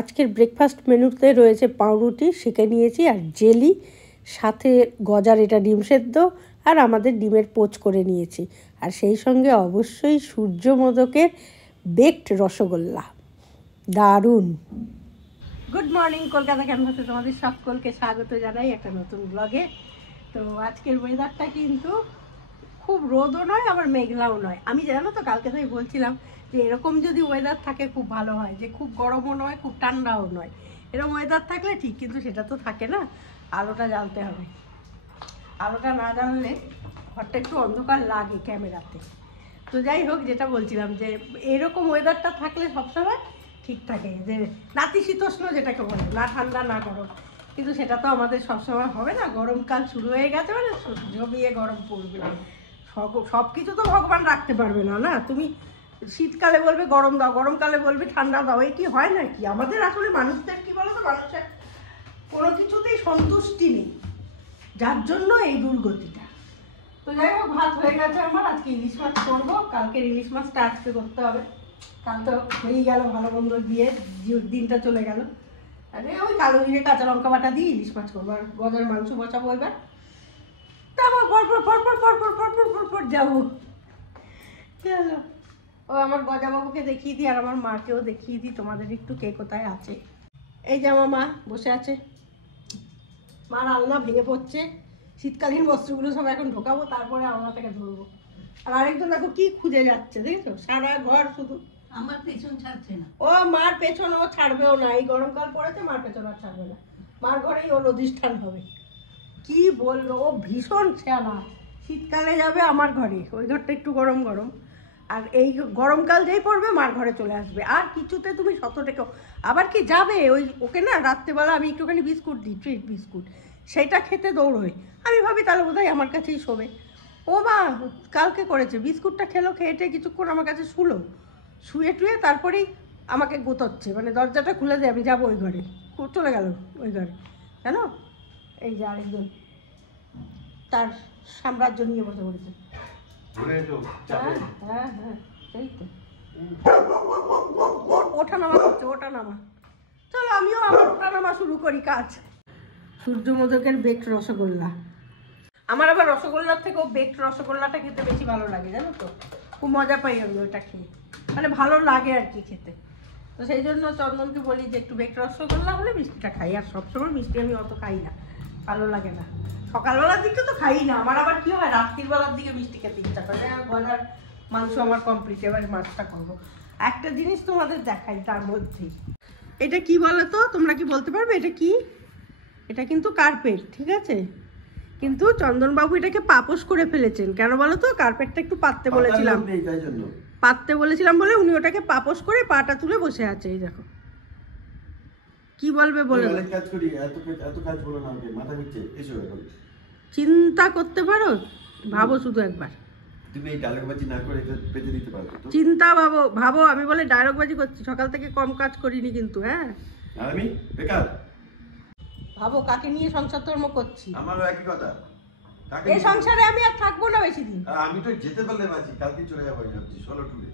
আজকের ব্রেকফাস্ট মেনুতে রয়েছে পাউরুটি সেঁকে নিয়েছি আর জেলি, সাথে গজার এটা ডিম সেদ্ধ আর আমাদের ডিমের পোচ করে নিয়েছি। আর সেই সঙ্গে অবশ্যই সূর্যমোদকের বেকড রসগোল্লা। দারুণ। গুড মর্নিং, কলকাতা ক্যানভাসে তোমাদের সকলকে স্বাগত জানাই একটা নতুন ব্লগে। তো আজকের ওয়েদারটা কিন্তু খুব রোদও নয় আবার মেঘলাও নয়। আমি জানো তো কালকে তাই বলছিলাম যে এরকম যদি ওয়েদার থাকে খুব ভালো হয়, যে খুব গরমও নয় খুব ঠান্ডাও নয়, এরকম ওয়েদার থাকলে ঠিক। কিন্তু সেটা তো থাকে না, আলোটা জ্বালতে হবে। আলোটা না জ্বাললে ঘরটা একটু অন্ধকার লাগে ক্যামেরাতে। তো যাই হোক, যেটা বলছিলাম যে এরকম ওয়েদারটা থাকলে সবসময় ঠিক থাকে, যে নাতিশীতোষ্ণ যেটাকে বলে, না ঠান্ডা না গরম। কিন্তু সেটা তো আমাদের সবসময় হবে না। গরমকাল শুরু হয়ে গেছে মানে জমিয়ে গরম পড়বে। সব কিছু তো ভগবান রাখতে পারবে না। না, তুমি শীতকালে বলবে গরম দাও, গরমকালে বলবে ঠান্ডা দাও, এই কি হয় নাকি? আমাদের আসলে মানুষদের কি বলো তো, মানুষের কোনো কিছুতেই সন্তুষ্টি নেই, যার জন্য এই দুর্গতিটা। তো যাই হোক, ভাত হয়ে গেছে আমার। আজকে ইলিশ মাছ করবো। কালকে ইলিশ মাছটা আজকে করতে হবে। কাল তো হয়েই গেল ভালো মন্দ দিয়ে, দিনটা চলে গেল। আরে ওই কালো জিরে কাঁচা লঙ্কা বাটা দিয়ে ইলিশ মাছ করবো, আর গজার মাংস বসাবো এবার। তারপর পরপর যাবো। চলো, ও আমার গজাবাবুকে দেখিয়ে দিই আর আমার মাকেও দেখিয়ে দিই তোমাদের একটু, কে কোথায় আছে। এই যে আমার মা বসে আছে, মার আলনা ভেঙে পড়ছে। শীতকালীন বস্ত্রগুলো সব এখন ঢোকাবো, তারপরে আলনা থেকে ধরবো। আর আরেকজন দেখো কি খুঁজে যাচ্ছে, দেখছো? সারা ঘর শুধু আমার পেছন ছাড়ছে না। ও মার পেছন ও ছাড়বেও না। এই গরমকাল পড়েছে, মার পেছন আর ছাড়বে না। মার ঘরেই ওর অধিষ্ঠান হবে। কি বললো, ও ভীষণ খেয়ালা। শীতকালে যাবে আমার ঘরে, ওই ঘরটা একটু গরম গরম, আর এই গরমকাল যেই পড়বে মার ঘরে চলে আসবে। আর কিছুতে তুমি শতটাকেও আবার কি যাবে। ওই ওকে না রাত্রেবেলা আমি একটুখানি বিস্কুট দিই, ট্রিট বিস্কুট, সেইটা খেতে দৌড়োয়। আমি ভাবি তাহলে বোধহয় আমার কাছেই শোবে। ও মা কালকে করেছে, বিস্কুটটা খেলো, খেয়েটে কিছুক্ষণ আমার কাছে শুলো, শুয়ে টুয়ে তারপরেই আমাকে গোতচ্ছে, মানে দরজাটা খুলে দেয়, আমি যাবো ওই ঘরে, চলে গেল ওই ঘরে। জানো, এই যে আরেকজন তার সাম্রাজ্য নিয়ে বসে পড়েছে। হ্যাঁ হ্যাঁ, সেই তো ওঠা নামা করছে, ওঠা নামা। চলো আমিও আমার ওঠা নামা শুরু করি কাজ। সূর্যমোদকের বেকড রসগোল্লা। আমার আবার রসগোল্লার থেকেও বেকড রসগোল্লাটা খেতে বেশি ভালো লাগে, জানো তো? খুব মজা পাই আমি ওটা খেয়ে, মানে ভালো লাগে আর কি খেতে। তো সেই জন্য চন্দনকে বলি যে একটু বেকড রসগোল্লা হলে মিষ্টিটা খাই। আর সবসময় মিষ্টি আমি অত খাই না, ভালো লাগে না। সকালবেলার দিকে তো খাই না, আমার আবার কি হয় রাত্রির বেলার দিকে মিষ্টি খেতে ইচ্ছা করে। গলার মাংস আমার কমপ্লিট, এবার মাছটা করবো। একটা জিনিস তোমাদের দেখাই তার মধ্যেই। এটা কি বলো তো, তোমরা কি বলতে পারবে এটা কি? এটা কিন্তু কার্পেট, ঠিক আছে? কিন্তু চন্দনবাবু এটাকে পাপোশ করে ফেলেছেন। কেন বলো তো? কার্পেটটা একটু পাততে বলেছিলাম, পাততে বলেছিলাম বলে উনি ওটাকে পাপোশ করে পাটা তুলে বসে আছে। এই দেখো, কি বলবে বলে। চিন্তা করতে পারো, ভাবো শুধু একবার। চিন্তা ভাবো আমি বলে ডায়লগবাজি করছি, সকাল থেকে কম কাজ করিনি কিন্তু। হ্যাঁ, আমি বেকার। ভাবো কাকে নিয়ে সংসার ধর্ম করছি। আমারও একই কথা। এই সংসারে আমি আর থাকবো না বেশি দিন। আমি তো যেতে পারলে বাঁচি, কালকে চলে যাবো ভাবছি 16 টুরে।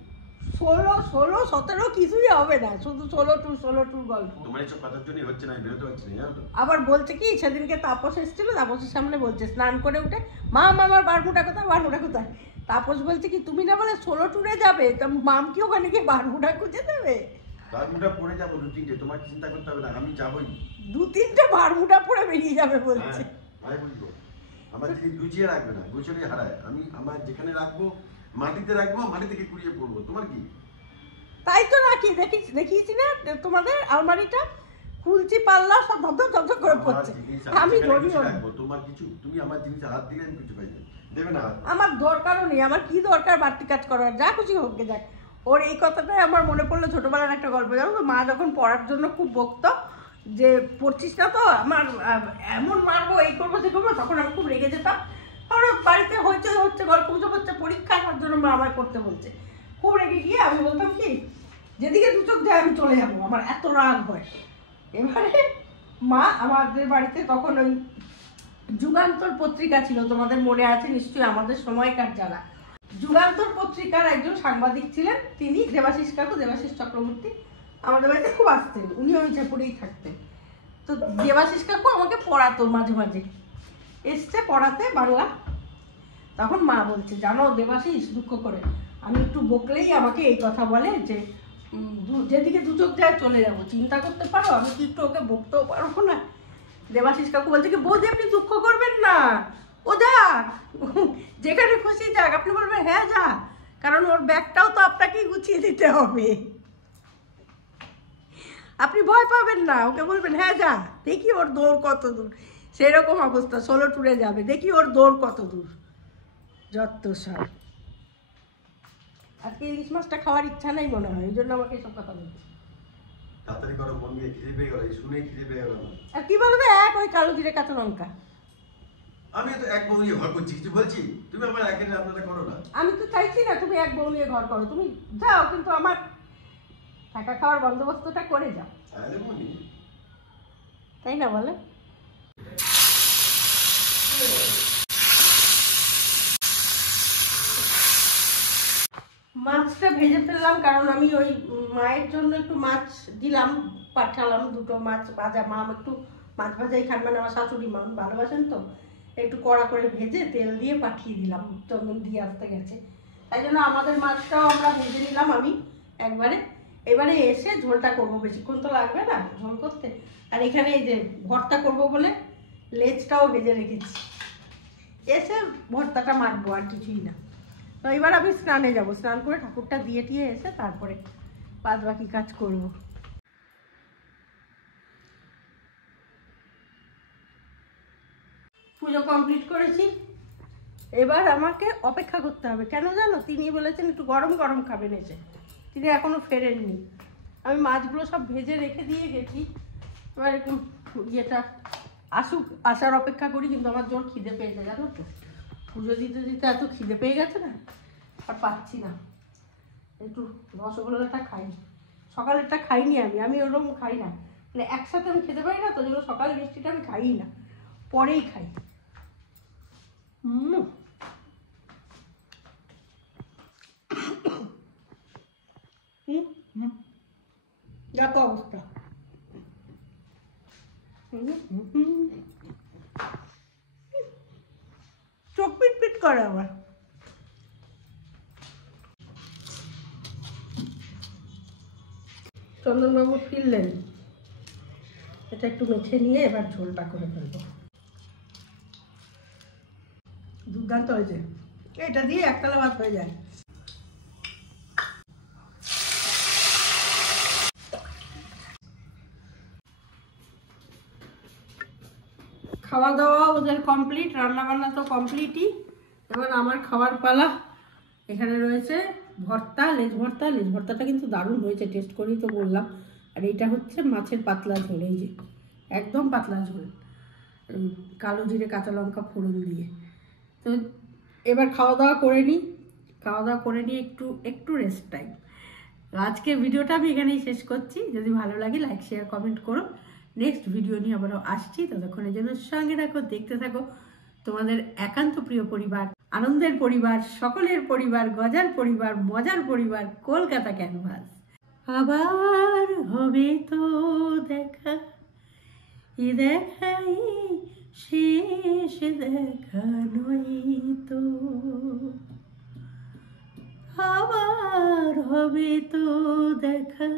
16 17 কিছুই হবে না, শুধু 16 টুর গল্প। তোমার এইসব কথার জন্যই হচ্ছে না, বেরোতে পারছি না, জানো তো? আবার বলছে কি, সেদিনকে তাপস এসেছিল, তাপসের সামনে বলছে স্নান করে উঠে, মা আমার বারমুটা কোথায়, বারমুটা কোথায়? তাপস বলছে কি, তুমি না বলে 16 টুরে যাবে, তো মাম কি ওখানে গিয়ে বারমুটা খুঁজে দেবে? বারমুটা পরে যাবো 2-3টে, তোমার চিন্তা করতে হবে না, আমি যাবোই। 2-3টে বারমুটা পরে বেরিয়ে যাবে বলছে। আমি বলবো আমার জিনিস গুছিয়ে রাখবে না, গুছিয়ে হারায়। আমি আমার যেখানে রাখবো মাটিতে রাখবো, মাটি থেকে কুড়িয়ে পড়বো। তোমার কি? তাই তো রাখি, দেখিয়েছি না তোমাদের আলমারিটা, খুলছি পাল্লা সব ধপ করে পড়ছে। আমি রাখবো তোমার কিছু, তুমি আমার জিনিস হাত দিলে আমি কিছু পাইবে দেবে না। আমার দরকারও নেই, আমার কি দরকার বাড়তি কাজ করার, যা খুশি হোক গে যাক। ওর এই কথাটাই আমার মনে পড়লো ছোটবেলার একটা গল্প, জানো তো? মা যখন পড়ার জন্য খুব বকতো, যে পড়ছিস না তো, আমার এমন মারবো, এই করবো সে করবো, তখন আমি খুব রেগে যেতাম। কারণ বাড়িতে হচ্ছে গল্প গুজব হচ্ছে, পরীক্ষা, তার জন্য মা আমায় করতে বলছে। খুব রেগে গিয়ে আমি বলতাম কি, যেদিকে দু চোখ যায় আমি চলে যাবো, আমার এত রাগ হয়। এবারে মা আমাদের বাড়িতে তখন ওই যুগান্তর পত্রিকা ছিল, তোমাদের মনে আছে নিশ্চয়ই, আমাদের সময়কার যারা। যুগান্তর পত্রিকার একজন সাংবাদিক ছিলেন তিনি, দেবাশিস কাকু, দেবাশিস চক্রবর্তী। আমাদের বাড়িতে খুব আসতেন, উনি ওই ঝাপুরেই থাকতেন। তো দেবাশিস কাকু আমাকে পড়াতো মাঝে মাঝে, এসছে পড়াতে বাংলা। তখন মা বলছে, জানো দেবাশিস দুঃখ করে আমি একটু বকলেই আমাকে এই কথা বলে যে যেদিকে দু চোখ যায় চলে যাবো, চিন্তা করতে পারো আমি কি একটু ওকে বকতেও পারবো না। দেবাশিস কাকু বলছে কি, বৌদি আপনি দুঃখ করবেন না, ও যাক যেখানে খুশি যাক। আপনি বলবেন হ্যাঁ যা, কারণ ওর ব্যাগটাও তো আপনাকেই গুছিয়ে দিতে হবে। আপনি ভয় পাবেন না, ওকে বলবেন হ্যাঁ যা, দেখি ওর দৌড় কত দূর। সেরকম অবস্থা, 16 ট্যুরে যাবে, দেখি ওর দৌড় কত দূর। যত সব আজকে ইলিশ মাছটা খাওয়ার ইচ্ছা নেই মনে হয়, এই জন্য আমাকে এসব কথা বলছে। তাড়াতাড়ি করো, মন দিয়ে খিদে পেয়ে গেল, শুনে খিদে পেয়ে গেল। আর কি বলো তো, এক ওই কালো জিরে কাঁচা লঙ্কা। আমি তো এক বউ নিয়ে ঘর করছি, কিছু বলছি? তুমি আমার একের রান্নাটা করো না। আমি তো চাইছি না তুমি এক বউ নিয়ে ঘর করো, তুমি যাও, কিন্তু আমার থাকা খাওয়ার বন্দোবস্তটা করে যাও, আরে মনি, তাই না বলে? মাছটা ভেজে ফেললাম, কারণ আমি ওই মায়ের জন্য একটু মাছ দিলাম, পাঠালাম দুটো মাছ ভাজা। মা একটু মাছ ভাজাই খান, মানে আমার শাশুড়ি মা ভালোবাসেন তো, একটু কড়া করে ভেজে তেল দিয়ে পাঠিয়ে দিলাম, চন্দন দিয়ে আসতে গেছে। তাই জন্য আমাদের মাছটাও আমরা ভেজে নিলাম আমি একবারে। এবারে এসে ঝোলটা করবো, বেশিক্ষণ তো লাগবে না ঝোল করতে। আর এখানে এই যে ভর্তা করবো বলে লেজটাও ভেজে রেখেছি, এসে ভর্তাটা মাখবো, আর কিছুই না। তো এবার আমি স্নানে যাব, স্নান করে ঠাকুরটা দিয়ে টিয়ে এসে তারপরে বাদ বাকি কাজ করব। পুজো কমপ্লিট করেছি, এবার আমাকে অপেক্ষা করতে হবে। কেন জানো, তিনি বলেছেন একটু গরম গরম খাবেন এসে, তিনি এখনো ফেরেননি। আমি মাছগুলো সব ভেজে রেখে দিয়ে গেছি, এবার একটু ইয়েটা আসুক, আসার অপেক্ষা করি। কিন্তু আমার জোর খিদে পেয়েছে জানো তো, পুজো দিতে দিতে এত খিদে পেয়ে গেছে না, আর পাচ্ছি না। একটু রসগোল্লাটা খাই, সকালেরটা খাইনি আমি ওরকম খাই না, মানে একসাথে আমি খেতে পারি না, তো যেগুলো সকালে মিষ্টিটা আমি খাই না, পরেই খাই। যত অবস্থা, চোখ পিট পিট করে আবার। চন্দনবাবু ফিরলেন, এটা একটু মেখে নিয়ে এবার ঝোলটা করে ফেলবো। দুর্দান্ত হয়েছে, এটা দিয়ে একতলা ভাত হয়ে যায়। খাওয়া দাওয়া ওদের কমপ্লিট, রান্না বান্না তো কমপ্লিটই। এবার আমার খাওয়ার পালা। এখানে রয়েছে ভর্তা, লেজ ভর্তা। লেজ ভর্তাটা কিন্তু দারুণ হয়েছে, টেস্ট করেই তো বললাম। আর এইটা হচ্ছে মাছের পাতলা ঝোল, এই যে একদম পাতলা ঝোল, কালো জিরে কাঁচা লঙ্কা ফোড়ন দিয়ে। তো এবার খাওয়া দাওয়া করে নিই, খাওয়া দাওয়া করে নিয়ে একটু রেস্ট টাইম। আজকের ভিডিওটা আমি এখানেই শেষ করছি। যদি ভালো লাগে লাইক শেয়ার কমেন্ট করো। নেক্সট ভিডিও নিয়ে আবারও আসছি, ততক্ষণের জন্য সঙ্গে থাকো, দেখতে থাকো তোমাদের একান্ত প্রিয় পরিবার, আনন্দের পরিবার, সকলের পরিবার, গজার পরিবার, মজার পরিবার, কলকাতা ক্যানভাস। আবার হবে তো দেখা, এ দেখাই শেষ দেখা নয় তো, আবার হবে তো দেখা,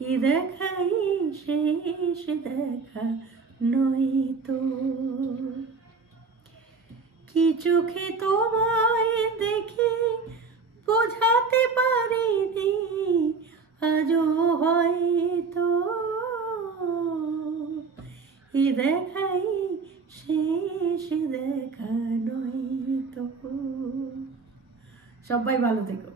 এ দেখাই শেষ দেখা নয় তো। কি চোখে তোমায় দেখে বোঝাতে পারিনি, আজও হয়তো এ দেখাই শেষ দেখা নয় তো। সবাই ভালো থেকো।